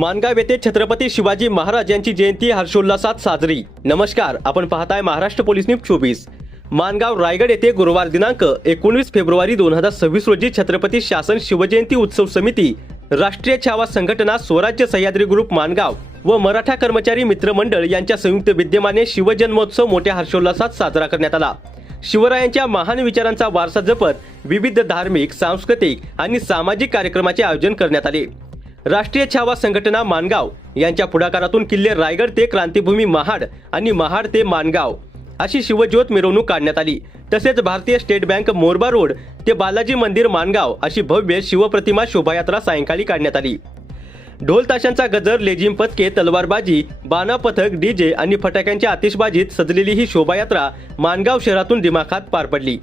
माणगाव येथे छत्रपती शिवाजी महाराज यांची जयंती हर्षोल्लासात साजरी। नमस्कार, आपण पाहताय महाराष्ट्र पोलीस न्यूज 24। माणगाव रायगड येथे गुरुवार दिनांक 19 फेब्रुवारी 2026 रोजी छत्रपती शासन शिवजयंती उत्सव समिती, राष्ट्रीय छावा संघटना, स्वराज्य सह्याद्री ग्रुप माणगाव व मराठा कर्मचारी मित्र मंडळ यांच्या संयुक्त विद्यमाने शिवजन्मोत्सव मोठ्या हर्षोल्लासात साजरा करण्यात आला। शिवरायांच्या महान विचारांचा वारसा जपत विविध धार्मिक, सांस्कृतिक आणि सामाजिक कार्यक्रमाचे आयोजन करण्यात आले। राष्ट्रीय छावा संघटना माणगाव यांच्या पुढाकारातून किल्ले रायगड ते क्रांतिभूमी महाड आणि महाड ते माणगाव अशी शिवज्योत मिरवणूक काढण्यात आली। तसेच भारतीय स्टेट बँक मोरबा रोड ते बालाजी मंदिर माणगाव अशी भव्य शिवप्रतिमा शोभायात्रा सायंकाळी काढण्यात आली। ढोल ताशांचा गजर, लेझिम पथके, तलवारबाजी, बाणा पथक, डीजे आणि फटाक्यांच्या आतिषबाजीत सजलेली ही शोभायात्रा माणगाव शहरातून दिमाखात पार पडली।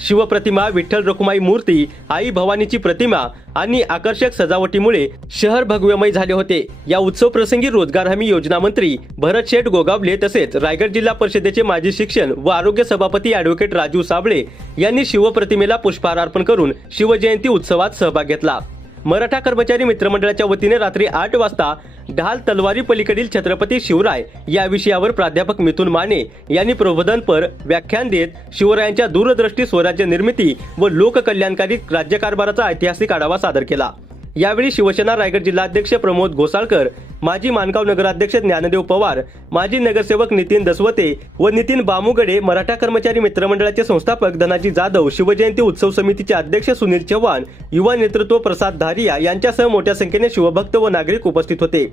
शिवप्रतिमा, विठ्ठल रखुमाई मूर्ती, आई भवानीची प्रतिमा आणि आकर्षक सजावटीमुळे शहर भगव्यमय झाले होते। या उत्सव प्रसंगी रोजगार हमी योजना मंत्री भरत शेठ गोगावले तसेच रायगड जिल्हा परिषदेचे माजी शिक्षण व आरोग्य सभापती ॲडव्होकेट राजू साबळे यांनी शिवप्रतिमेला पुष्पहार अर्पण करून शिवजयंती उत्सवात सहभाग घेतला। मराठा कर्मचारी मित्रमंडळाच्या वतीने रात्री 8 वाजता ढाल तलवारी पलीकडील छत्रपती शिवराय या विषयावर प्राध्यापक मिथुन माने यांनी प्रबोधनपर व्याख्यान देत शिवरायांच्या दूरदृष्टी, स्वराज्य निर्मिती व लोककल्याणकारी राज्यकारभाराचा ऐतिहासिक आढावा सादर केला। यावेळी शिवसेना रायगड जिल्हाध्यक्ष प्रमोद घोसाळकर, माजी माणगाव नगराध्यक्ष ज्ञानदेव पवार, माजी नगरसेवक नितीन दसवते व नितीन बामुगडे, मराठा कर्मचारी मित्रमंडळाचे संस्थापक धनाजी जाधव, शिवजयंती उत्सव समितीचे अध्यक्ष सुनील चव्हाण, युवा नेतृत्व प्रसाद धारिया यांच्यासह मोठ्या संख्येने शिवभक्त व नागरिक उपस्थित होते।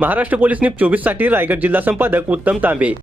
महाराष्ट्र पोलीस न्यूज 24 साठी रायगड जिल्हा संपादक उत्तम तांबे।